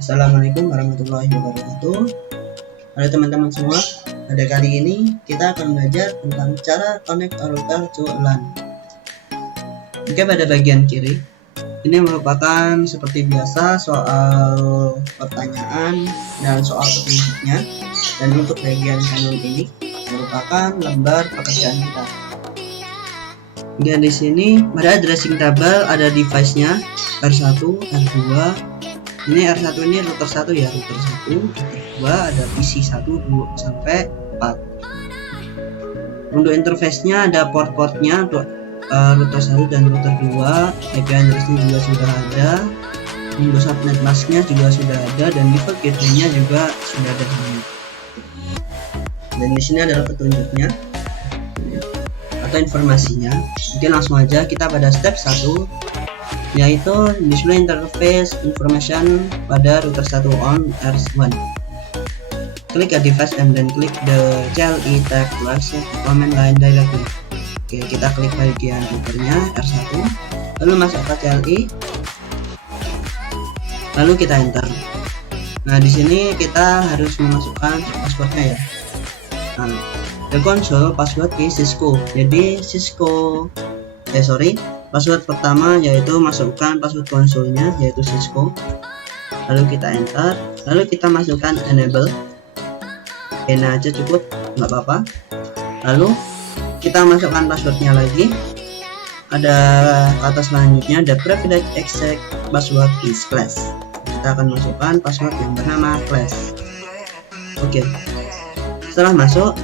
Assalamualaikum warahmatullahi wabarakatuh. Halo teman-teman semua, pada kali ini kita akan belajar tentang cara connect a router to LAN. Oke, pada bagian kiri ini merupakan seperti biasa soal pertanyaan dan soal petunjuknya, dan untuk bagian kanan ini merupakan lembar pekerjaan kita. Dan di sini pada addressing table ada device-nya R1, R2. Ini R1 ini router 1 ya, router 1, router 2 ada PC 1, 2 sampai 4. Untuk interface-nya ada port-portnya untuk router 1 dan router 2. IP address-nya juga sudah ada. Untuk subnet mask-nya juga sudah ada, dan default gateway-nya juga sudah ada. Dan di sini adalah petunjuknya atau informasinya. Oke, langsung aja kita pada step 1, yaitu display interface information pada router 1 on R1. Klik a device and then click the CLI tab to access the command line directly. Oke, kita klik bagian routernya R1, lalu masuk ke CLI, lalu kita enter. Nah, di sini kita harus memasukkan passwordnya ya. Nah, the console password is Cisco. Jadi password pertama yaitu masukkan password konsolnya yaitu Cisco, lalu kita enter, lalu kita masukkan enable, enak aja cukup, nggak apa-apa. Lalu kita masukkan passwordnya lagi, ada kata selanjutnya the privilege exact password is class. Kita akan masukkan password yang bernama class. Oke, setelah masuk,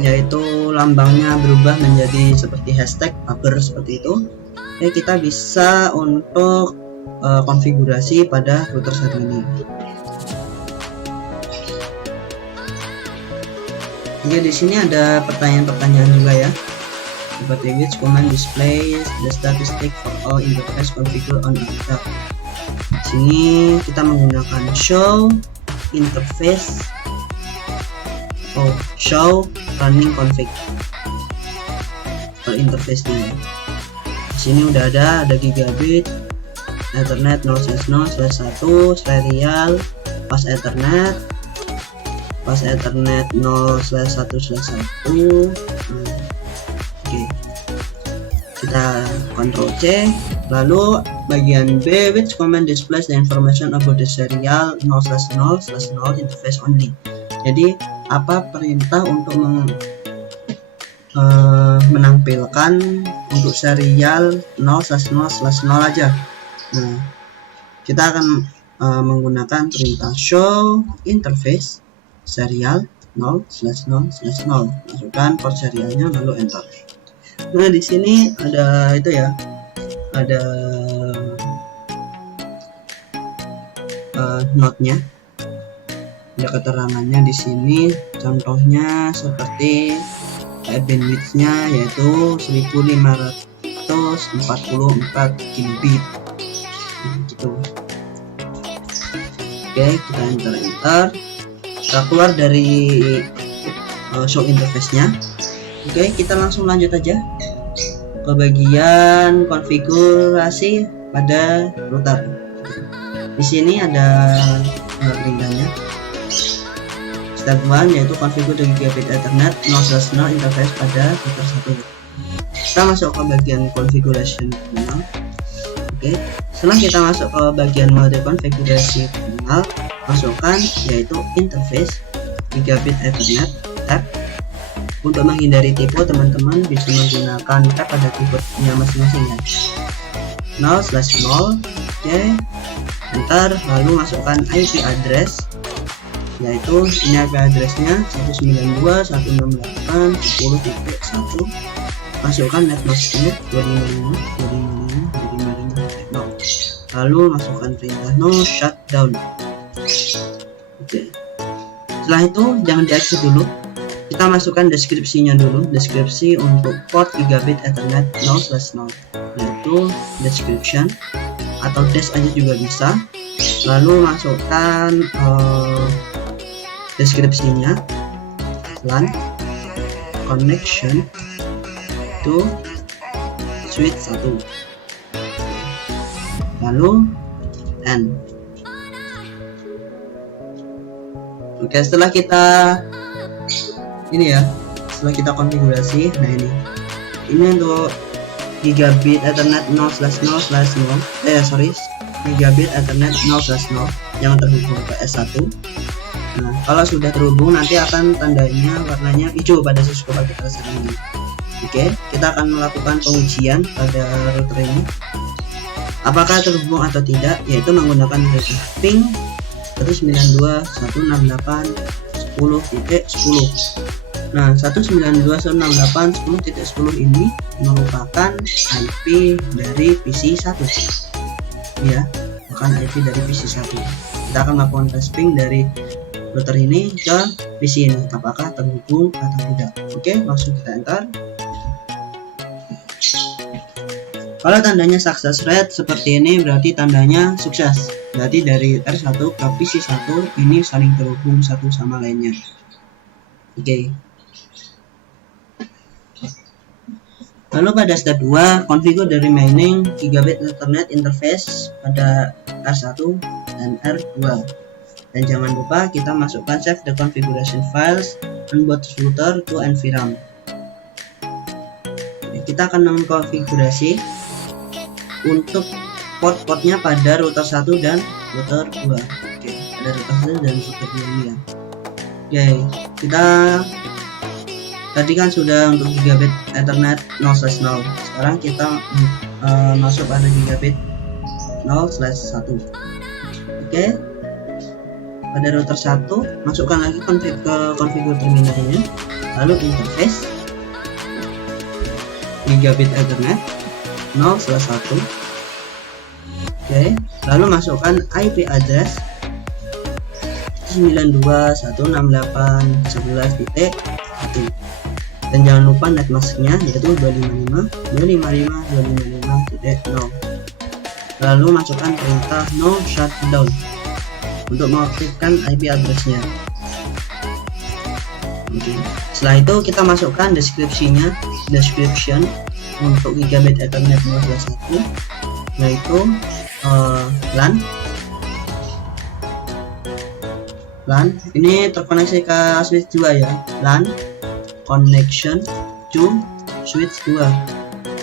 yaitu lambangnya berubah menjadi seperti hashtag bubber seperti itu. Kita bisa untuk konfigurasi pada router 1 ini. Oke, di sini ada pertanyaan-pertanyaan juga ya, seperti which command displays the statistic for all interface configure on router. Di sini kita menggunakan show interface show running config per interface ini. Di sini udah ada gigabit, Ethernet 0/0/1, serial, pas Ethernet 0/1/1. Oke, kita Ctrl C, lalu bagian B, which command displays the information about the serial 0/0/0 interface only. Jadi apa perintah untuk menampilkan untuk serial 0/0/0 aja. Nah, kita akan menggunakan perintah show interface serial 0/0/0. Masukkan port serialnya lalu enter. Nah, di sini ada itu ya, ada note-nya, ada keterangannya di sini. Contohnya seperti bandwidth-nya yaitu 1544 kilobit gitu. Oke, kita enter. Kita keluar dari show interface-nya. Oke, kita langsung lanjut aja ke bagian konfigurasi pada router. Di sini ada perintahnya. Step 1 yaitu configure the gigabit Ethernet 0/0 interface pada router 1. Kita masuk ke bagian configuration terminal. Oke, setelah kita masuk ke bagian mode konfigurasi terminal, masukkan yaitu interface gigabit Ethernet tab. Untuk menghindari tipu, teman-teman bisa menggunakan tab pada keyboardnya masing-masing ya. 0/0. Oke, enter, lalu masukkan IP address, yaitu ini IP addressnya 192.168.10.1. masukkan netmasknya 255.255.255.0. lalu masukkan perintah no shutdown. Oke, setelah itu jangan diakses dulu, kita masukkan deskripsinya dulu. Deskripsi untuk port gigabit Ethernet 0/0 yaitu description atau des aja juga bisa. Lalu masukkan deskripsinya LAN connection to switch 1, lalu N. Oke, setelah kita ini ya, setelah kita konfigurasi, nah ini untuk gigabit Ethernet 0/0/0 gigabit Ethernet 0/0 yang terhubung ke S1. Nah, kalau sudah terhubung nanti akan tandanya warnanya hijau pada Cisco paket cluster ini. Oke, kita akan melakukan pengujian pada router ini apakah terhubung atau tidak, yaitu menggunakan ping 192.168.10.10. Nah, 192.168.10.10 ini merupakan IP dari PC1 ya, bukan IP dari PC1. Kita akan melakukan tes ping dari router ini ke PC ini apakah terhubung atau tidak. Oke, langsung kita enter. Kalau tandanya success rate seperti ini berarti tandanya sukses, berarti dari R1 ke PC1 ini saling terhubung satu sama lainnya. Oke. Lalu pada step 2, configure the remaining gigabit Ethernet interface pada R1 dan R2. Dan jangan lupa kita masukkan save the configuration files on both router to NVRAM. Kita akan mengkonfigurasi untuk port-portnya pada router 1 dan router 2. Oke, pada router 1 dan router 2 ini ya. Oke, kita tadi kan sudah untuk gigabit Ethernet 0/0. Sekarang kita masuk pada gigabit 0/1. Oke. Pada router 1 masukkan lagi konfigur terminalnya, lalu interface gigabit Ethernet 0/1. Oke, lalu masukkan IP address 92.168.11.1 dan jangan lupa netmasknya yaitu 255.255.255.0. lalu masukkan perintah no shutdown untuk mengaktifkan IP addressnya. Oke. Setelah itu kita masukkan description untuk gigabit Ethernet 0/1 yaitu LAN ini terkoneksi ke switch 2 ya, LAN connection to switch 2.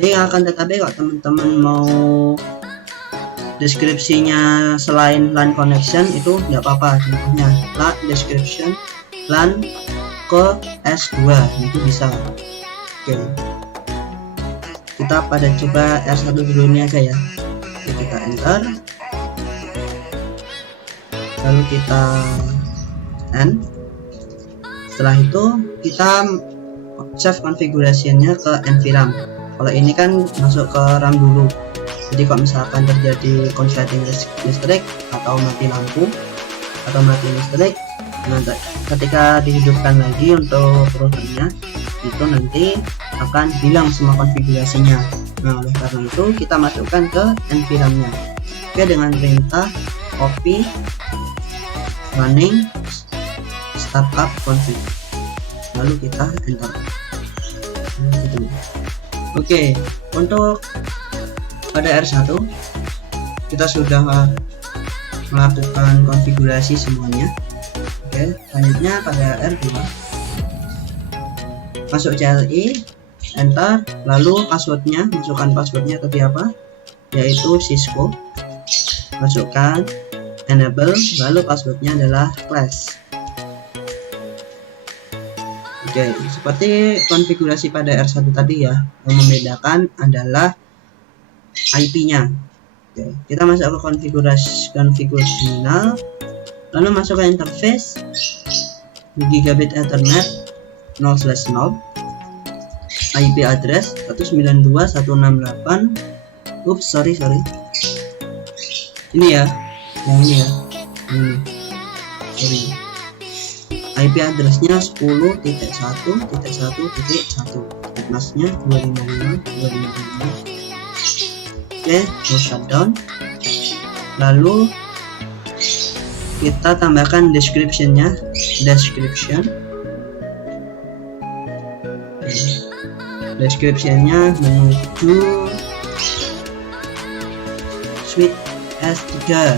Jadi akan tetapi kalau teman-teman mau deskripsinya selain LAN connection itu nggak apa-apa, contohnya LAN description LAN ke S2 itu bisa. Oke, kita pada coba R1 dulu ini aja ya. Oke, kita enter, lalu kita end. Setelah itu kita save konfigurasinya ke NVRAM. Kalau ini kan masuk ke RAM dulu, jadi kalau misalkan terjadi konsleting listrik atau mati lampu atau mati listrik, nanti ketika dihidupkan lagi untuk routernya itu nanti akan hilang semua konfigurasinya. Nah, oleh karena itu kita masukkan ke NVRAM-nya. Oke, dengan perintah copy running startup config, lalu kita enter. Oke, untuk pada R1 kita sudah melakukan konfigurasi semuanya. Oke, selanjutnya pada R2 masuk CLI, enter, lalu passwordnya, masukkan passwordnya tadi apa, yaitu Cisco, masukkan enable, lalu passwordnya adalah class. Oke, seperti konfigurasi pada R1 tadi ya, yang membedakan adalah IP-nya. Oke, kita masuk ke konfigur terminal, lalu masuk ke interface gigabit Ethernet 0/0, IP address 192.168. Sorry. Ini ya, yang ini ya. Sorry. IP addressnya 10.1.1.1, netmasknya 255.255. Oke, no shutdown. Lalu kita tambahkan description-nya, description-nya menuju switch S3.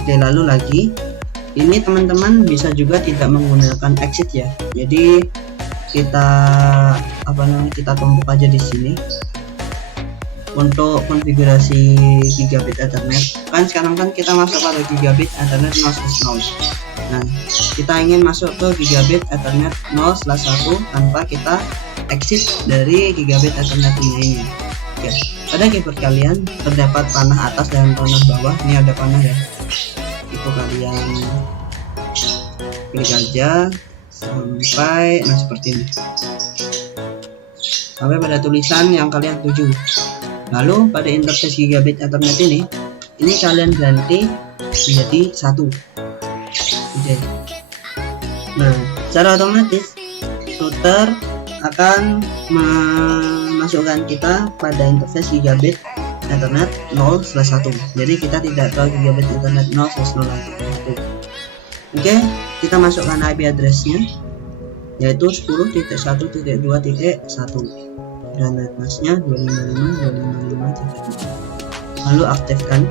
Oke, lalu lagi ini teman-teman bisa juga tidak menggunakan exit ya. Jadi kita kita tumbuk aja di sini untuk konfigurasi gigabit Ethernet. Kan sekarang kan kita masuk pada gigabit Ethernet 0/0. Nah, kita ingin masuk ke gigabit Ethernet 0/1 tanpa kita exit dari gigabit Ethernet ini. Oke, pada keyboard kalian terdapat panah atas dan panah bawah. Ini ada panah ya, itu kalian klik aja sampai seperti ini, sampai pada tulisan yang kalian tuju. Lalu pada interface gigabit Ethernet ini kalian ganti menjadi 1. Oke. Nah, secara otomatis router akan memasukkan kita pada interface gigabit Ethernet 0/1. Jadi kita tidak tahu gigabit Ethernet 0/0 lagi. Oke, kita masukkan IP address-nya yaitu 10.1.2.1 dan netmasknya 255.255.2. Lalu aktifkan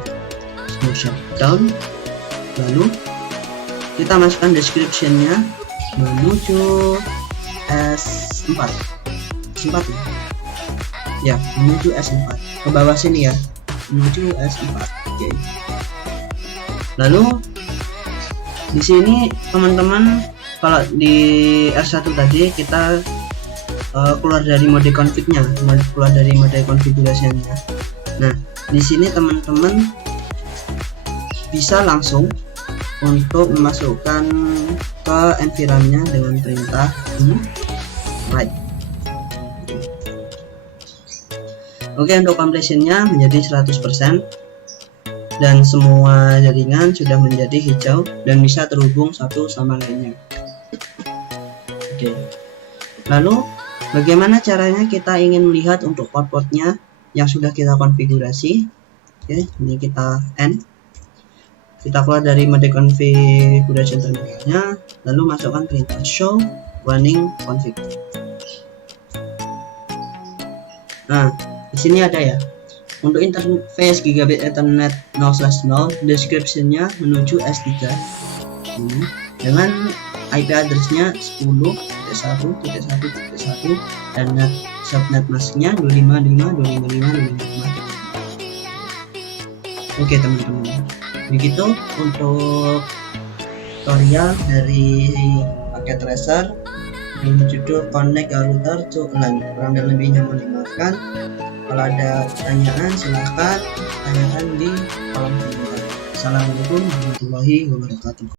smooth shutdown. Lalu kita masukkan description-nya menuju S4 ya, menuju S4 ke bawah sini ya, menuju S4. Oke. Lalu di sini teman-teman, kalau di R1 tadi kita keluar dari mode config-nya, keluar dari mode konfigurasinya. Nah, di sini teman-teman bisa langsung untuk memasukkan ke environment-nya dengan perintah right. Oke, untuk compression-nya menjadi 100% dan semua jaringan sudah menjadi hijau dan bisa terhubung satu sama lainnya. Oke. Lalu bagaimana caranya kita ingin melihat untuk port-portnya yang sudah kita konfigurasi? Oke, ini kita end. Kita keluar dari mode configuration terminalnya, lalu masukkan perintah show running config. Nah, di sini ada ya. Untuk interface gigabit Ethernet 0/0, description-nya menuju S3 ini dengan IP address-nya 10.1.1.1 dan subnet mask-nya 255.255.255. Oke teman-teman, begitu untuk tutorial dari paket tracer dengan judul Connect a Router to LAN. Kurang dan lebihnya mohon dimaafkan. Kalau ada pertanyaan silahkan tanyakan di kolom komentar. Assalamualaikum warahmatullahi wabarakatuh.